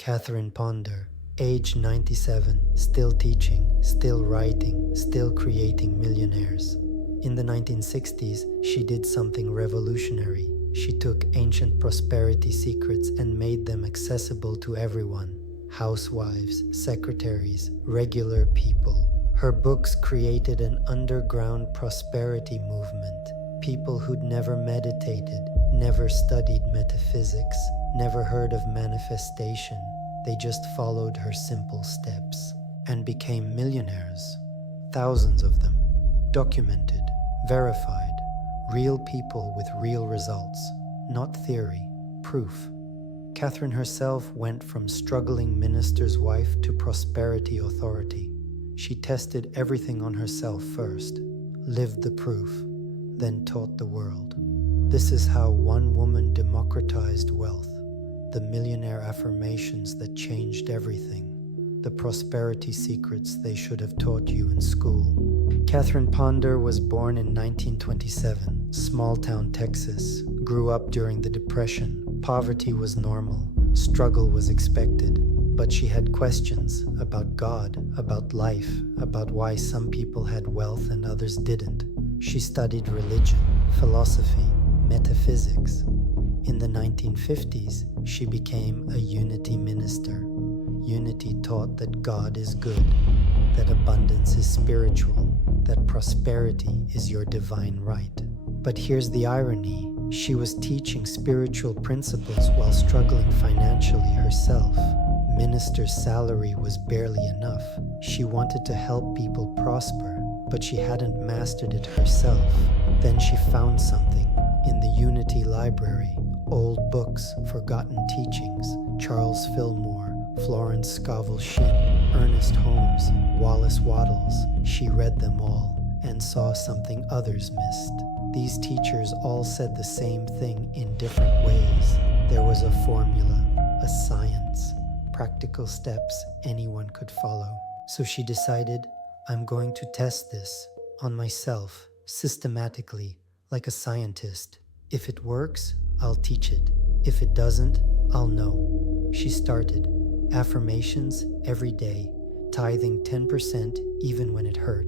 Catherine Ponder, age 97, still teaching, still writing, still creating millionaires. In the 1960s, she did something revolutionary. She took ancient prosperity secrets and made them accessible to everyone. Housewives, secretaries, regular people. Her books created an underground prosperity movement. People who'd never meditated, never studied metaphysics, never heard of manifestation. They just followed her simple steps and became millionaires. Thousands of them. Documented, verified, real people with real results, not theory, proof. Catherine herself went from struggling minister's wife to prosperity authority. She tested everything on herself first, lived the proof, then taught the world. This is how one woman democratized wealth, the Millionaire Affirmations that changed everything, the prosperity secrets they should have taught you in school. Catherine Ponder was born in 1927, small-town Texas, grew up during the Depression. Poverty was normal, struggle was expected, but she had questions about God, about life, about why some people had wealth and others didn't. She studied religion, philosophy, metaphysics. In the 1950s, she became a Unity minister. Unity taught that God is good, that abundance is spiritual, that prosperity is your divine right. But here's the irony. She was teaching spiritual principles while struggling financially herself. Minister's salary was barely enough. She wanted to help people prosper, but she hadn't mastered it herself. Then she found something in the Unity Library. Old books, forgotten teachings, Charles Fillmore, Florence Scovel Shinn, Ernest Holmes, Wallace Wattles. She read them all and saw something others missed. These teachers all said the same thing in different ways. There was a formula, a science, practical steps anyone could follow. So she decided, I'm going to test this on myself, systematically, like a scientist. If it works, I'll teach it. If it doesn't, I'll know. She started affirmations every day, tithing 10% even when it hurt,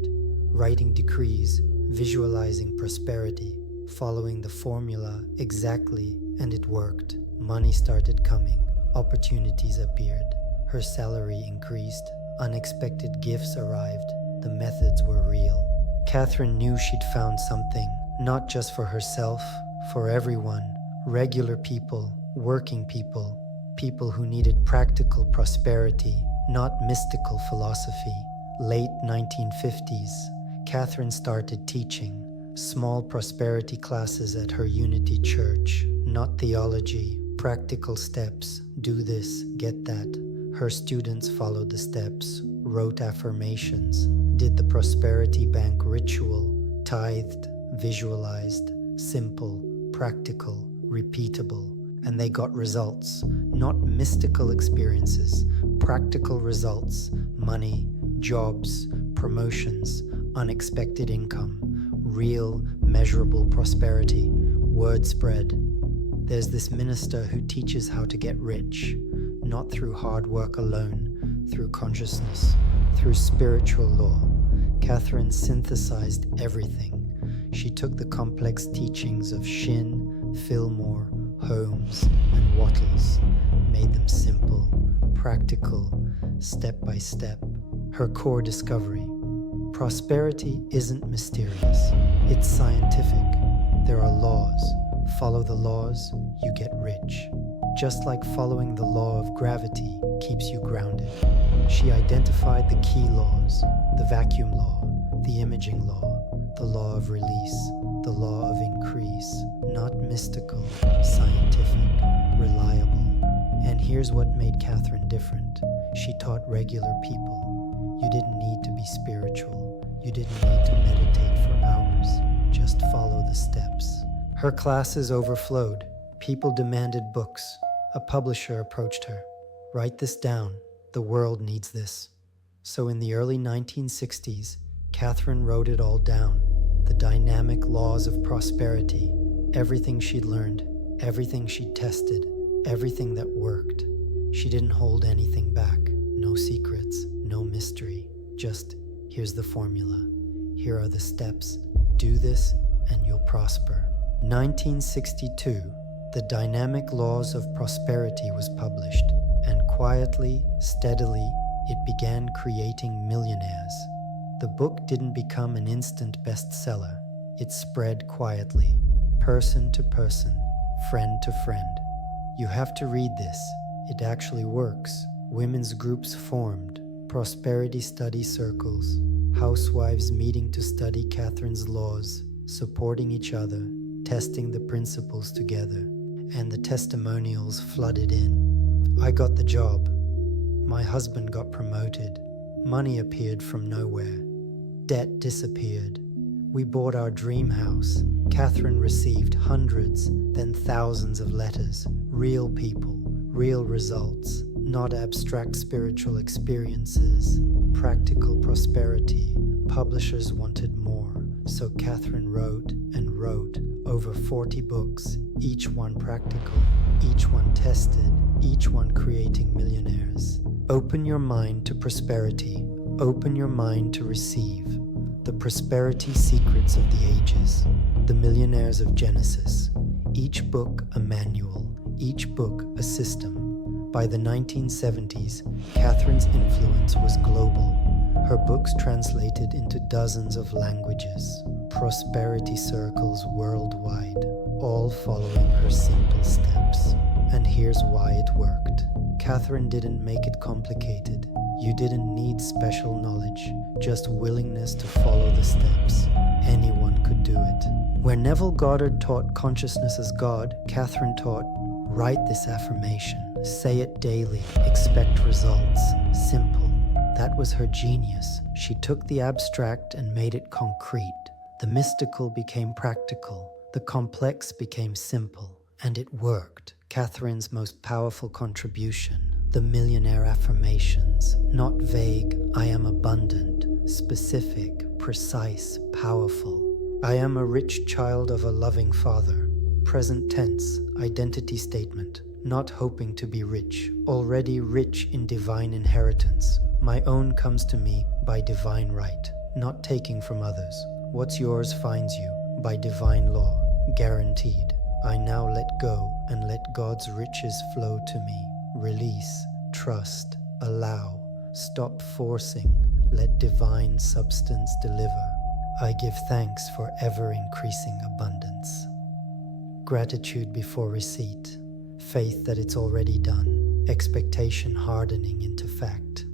writing decrees, visualizing prosperity, following the formula exactly, and it worked. Money started coming, opportunities appeared, her salary increased, unexpected gifts arrived, the methods were real. Catherine knew she'd found something, not just for herself, for everyone, regular people, working people, people who needed practical prosperity, not mystical philosophy. Late 1950s, Catherine started teaching small prosperity classes at her Unity Church, not theology, practical steps, do this, get that. Her students followed the steps, wrote affirmations, did the prosperity bank ritual, tithed, visualized, simple, practical, repeatable, and they got results, not mystical experiences, practical results, money, jobs, promotions, unexpected income, real, measurable prosperity, word spread. There's this minister who teaches how to get rich, not through hard work alone, through consciousness, through spiritual law. Catherine synthesized everything. She took the complex teachings of Shinn, Fillmore, Holmes, and Wattles, made them simple, practical, step by step. Her core discovery: prosperity isn't mysterious, it's scientific. There are laws. Follow the laws, you get rich. Just like following the law of gravity keeps you grounded. She identified the key laws: the vacuum law, the imaging law, the law of release, the law of increase. Not mystical, scientific, reliable. And here's what made Catherine different. She taught regular people. You didn't need to be spiritual. You didn't need to meditate for hours. Just follow the steps. Her classes overflowed. People demanded books. A publisher approached her. Write this down. The world needs this. So in the early 1960s, Catherine wrote it all down. The dynamic laws of prosperity. Everything she'd learned, everything she'd tested, everything that worked. She didn't hold anything back. No secrets, no mystery. Just, here's the formula. Here are the steps. Do this and you'll prosper. 1962, The Dynamic Laws of Prosperity was published, and quietly, steadily, it began creating millionaires. The book didn't become an instant bestseller. It spread quietly, person to person, friend to friend. You have to read this. It actually works. Women's groups formed, prosperity study circles, housewives meeting to study Catherine's laws, supporting each other, testing the principles together, and the testimonials flooded in. I got the job. My husband got promoted. Money appeared from nowhere. Debt disappeared. We bought our dream house. Catherine received hundreds, then thousands of letters. Real people, real results, not abstract spiritual experiences. Practical prosperity. Publishers wanted more, so Catherine wrote and wrote over 40 books, each one practical, each one tested, each one creating millionaires. Open your mind to prosperity. Open your mind to receive. The prosperity secrets of the ages. The millionaires of Genesis. Each book a manual, each book a system. By the 1970s, Catherine's influence was global. Her books translated into dozens of languages. Prosperity circles worldwide, all following her simple steps. And here's why it worked. Catherine didn't make it complicated. You didn't need special knowledge, just willingness to follow the steps. Anyone could do it. Where Neville Goddard taught consciousness as God, Catherine taught, write this affirmation, say it daily, expect results. Simple. That was her genius. She took the abstract and made it concrete. The mystical became practical. The complex became simple. And it worked. Catherine's most powerful contribution. The Millionaire Affirmations, not vague, I am abundant, specific, precise, powerful. I am a rich child of a loving father. Present tense, identity statement, not hoping to be rich, already rich in divine inheritance. My own comes to me by divine right, not taking from others. What's yours finds you, by divine law, guaranteed. I now let go and let God's riches flow to me. Release, trust, allow, stop forcing, let divine substance deliver. I give thanks for ever-increasing abundance. Gratitude before receipt, faith that it's already done, expectation hardening into fact.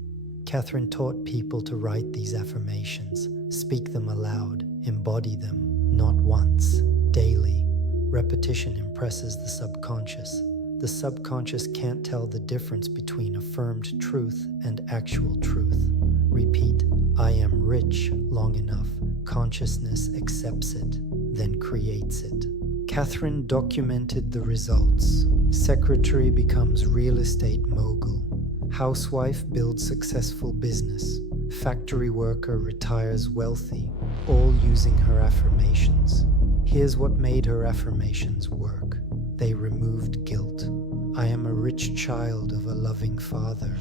Catherine taught people to write these affirmations, speak them aloud, embody them, not once, daily. Repetition impresses the subconscious. The subconscious can't tell the difference between affirmed truth and actual truth. Repeat, I am rich long enough. Consciousness accepts it, then creates it. Catherine documented the results. Secretary becomes real estate mogul. Housewife builds successful business. Factory worker retires wealthy, all using her affirmations. Here's what made her affirmations work. They removed guilt. I am a rich child of a loving father.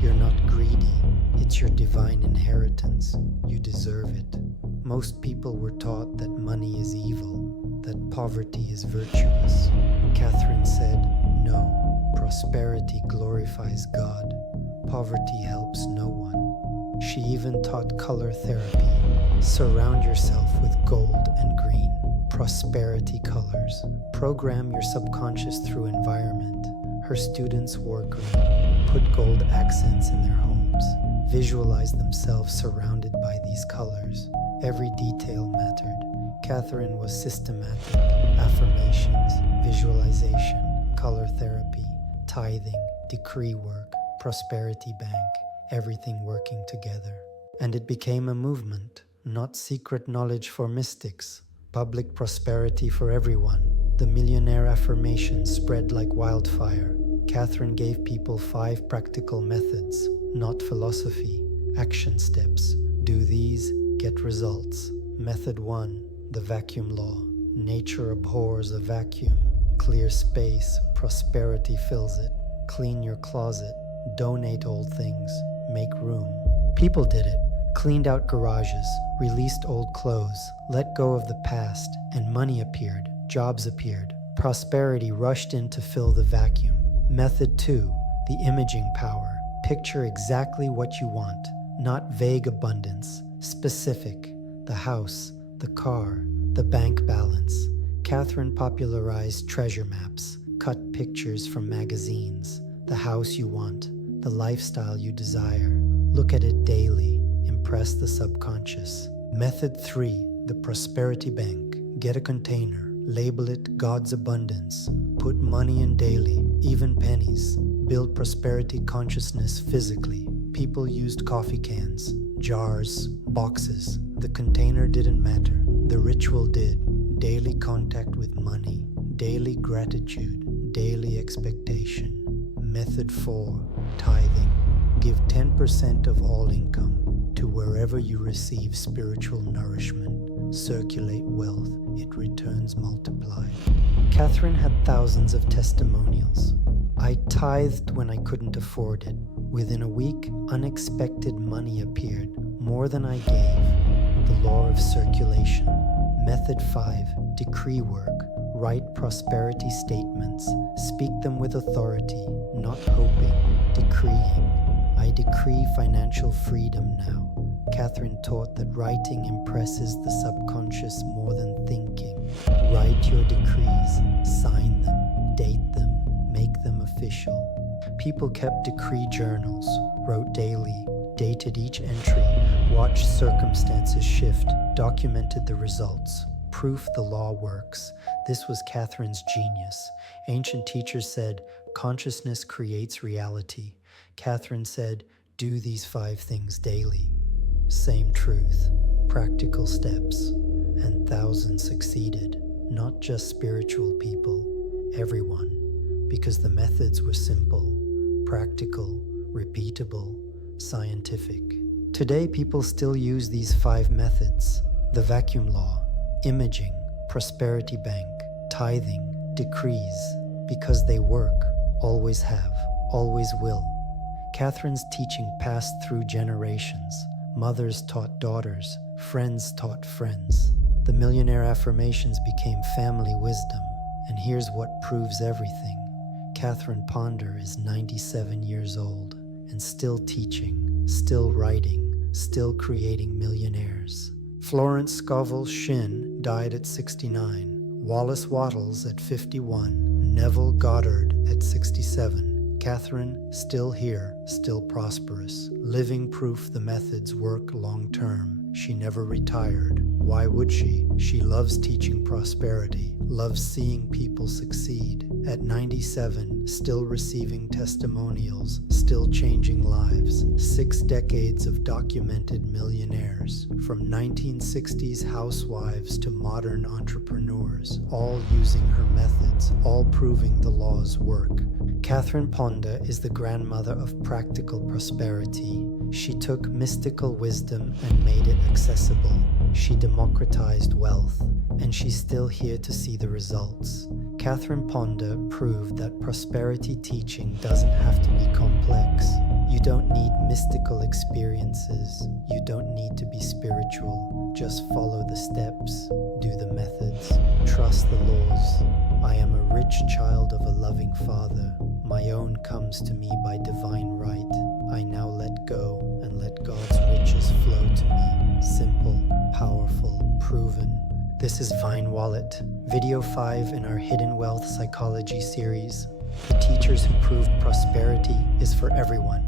You're not greedy. It's your divine inheritance. You deserve it. Most people were taught that money is evil, that poverty is virtuous. Catherine said, no, prosperity glorifies God. Poverty helps no one. She even taught color therapy. Surround yourself with gold and green. Prosperity colors. Program your subconscious through environment. Her students wore green. Put gold accents in their homes. Visualize themselves surrounded by these colors. Every detail mattered. Catherine was systematic. Affirmations, visualization, color therapy, tithing, decree work, prosperity bank, everything working together. And it became a movement, not secret knowledge for mystics. Public prosperity for everyone. The Millionaire Affirmations spread like wildfire. Catherine gave people 5 practical methods, not philosophy, action steps. Do these, get results. Method 1, the vacuum law. Nature abhors a vacuum. Clear space, prosperity fills it. clean your closet, donate old things, make room. People did it, cleaned out garages, released old clothes, let go of the past, and money appeared, jobs appeared. Prosperity rushed in to fill the vacuum. Method 2, the imaging power. Picture exactly what you want, not vague abundance, specific. The house, the car, the bank balance. Catherine popularized treasure maps, cut pictures from magazines. The house you want, the lifestyle you desire. Look at it daily, impress the subconscious. Method 3, the prosperity bank. Get a container, label it God's abundance. Put money in daily, even pennies. Build prosperity consciousness physically. People used coffee cans, jars, boxes. The container didn't matter. The ritual did. Daily contact with money, daily gratitude, daily expectation. Method 4, tithing. Give 10% of all income to wherever you receive spiritual nourishment. Circulate wealth, it returns multiplied. Catherine had thousands of testimonials. I tithed when I couldn't afford it. Within a week, unexpected money appeared, more than I gave. The law of circulation. Method 5, decree work. Write prosperity statements. Speak them with authority, not hoping, decreeing. I decree financial freedom now. Catherine taught that writing impresses the subconscious more than thinking. Write your decrees, sign them, date them, make them official. People kept decree journals, wrote daily, dated each entry, watched circumstances shift, documented the results. Proof the law works. This was Catherine's genius. Ancient teachers said, consciousness creates reality. Catherine said, do these 5 things daily. Same truth, practical steps, and thousands succeeded. Not just spiritual people, everyone, because the methods were simple, practical, repeatable, scientific. Today, people still use these 5 methods: the vacuum law, imaging, prosperity bank, tithing, decrees, because they work, always have, always will. Catherine's teaching passed through generations. Mothers taught daughters, friends taught friends. The Millionaire Affirmations became family wisdom. And here's what proves everything. Catherine Ponder is 97 years old and still teaching, still writing, still creating millionaires. Florence Scovel Shinn died at 69, Wallace Wattles at 51, Neville Goddard at 67. Catherine, still here, still prosperous, living proof the methods work long term. She never retired. Why would she? She loves teaching prosperity, loves seeing people succeed. At 97, still receiving testimonials, still changing lives. 6 decades of documented millionaires, from 1960s housewives to modern entrepreneurs, all using her methods, all proving the laws work. Catherine Ponder is the grandmother of practical prosperity. She took mystical wisdom and made it accessible. She democratized wealth, and she's still here to see the results. Catherine Ponder proved that prosperity teaching doesn't have to be complex. You don't need mystical experiences. You don't need to be spiritual. Just follow the steps, do the methods, trust the laws. I am a rich child of a loving Father. My own comes to me by divine right. I now let go and let God's riches flow to me. Simple, powerful, proven. This is Vine Wallet, video 5 in our Hidden Wealth Psychology series. The teachers who proved prosperity is for everyone.